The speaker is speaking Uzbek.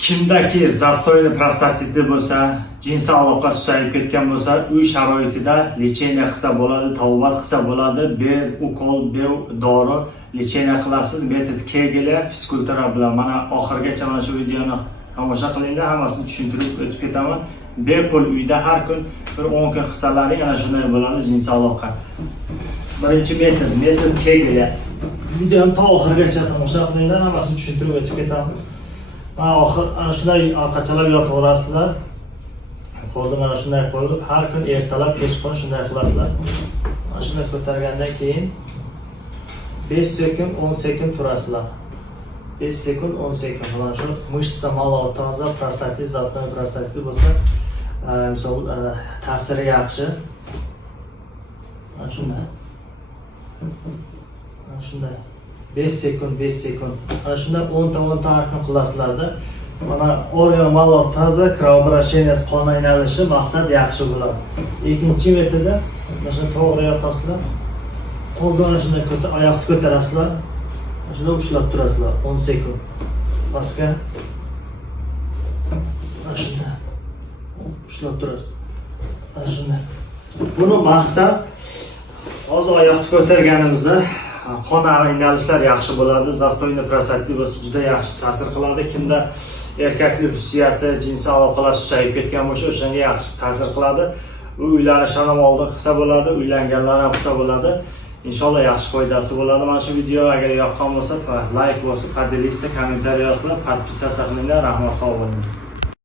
Kimdaki zastoyli prostatiti bo'lsa, jinsiy aloqa susayib ketgan bo'lsa, uy sharoitida lecheniya qilsa bo'ladi, tavbat qilsa bo'ladi, ber ukol, ber dori lecheniya qilasiz. Metod Kegele fiskultura bilan. Mana oxirigacha mana shu videoni tomosha qilinglar, hammasini tushuntirib o'tib ketaman. Bepul uyda har kun bir 10 kun qilsalaring ana shunday bo'ladi jinsiy aloqa. Birinchi metod Kegele. Videoni to oxirigacha tomosha qilinglar, hammasini tushuntirib o'tib ketaman. Ana shunday orqachalab yotaverasizlar. Qo'lni mana shunday qo'yib, har kun ertalab kechqurun shunday qilasizlar. Mana shunday ko'targandan keyin 5 sekund 10 sekund turasizlar. 5 sekund 10 sekund. Mana shu mышца малоотаза, prostatit, zastoy prostatit bo'lsa, misol ta'siri yaxshi. Mana shunday. Mana shunday. 5 sekund 5 sekund. Ana shunda 10 ta har kun qilasizlarda. Mana organ malоотаза, кровообращение, qon aylanishi maqsad yaxshi bo'ladi. Ikkinchi metodi mana shunday to'g'ri yotasizlar. Qo'lni mana shunday oyoqni ko'tarasizlar. Mana shunday ushlab turasizlar 10 sekund. Pastga. Mana shunday ushlab turasiz. Mana shunday. Buni maqsad hozir oyoqni ko'targanimizda qon aylanishi yaxshi bo'ladi. Zastoyli prostatit bo'lsa juda yaxshi ta'sir qiladi. Kimda erkaklik xususiyati, jinsiy aloqalar susayib ketgan bo'lsa, o'shanga yaxshi ta'sir qiladi. Uylanish ham oldin qilsa bo'ladi, uylanganlar ham qilsa bo'ladi. Inshaalloh yaxshi foydasi bo'ladi. Mana shu video agar yoqqan bo'lsa, like bosib, podelishsa, kommentariy yozinglar, podpisatsiya qilinglar. Rahmat, sog' bo'ling.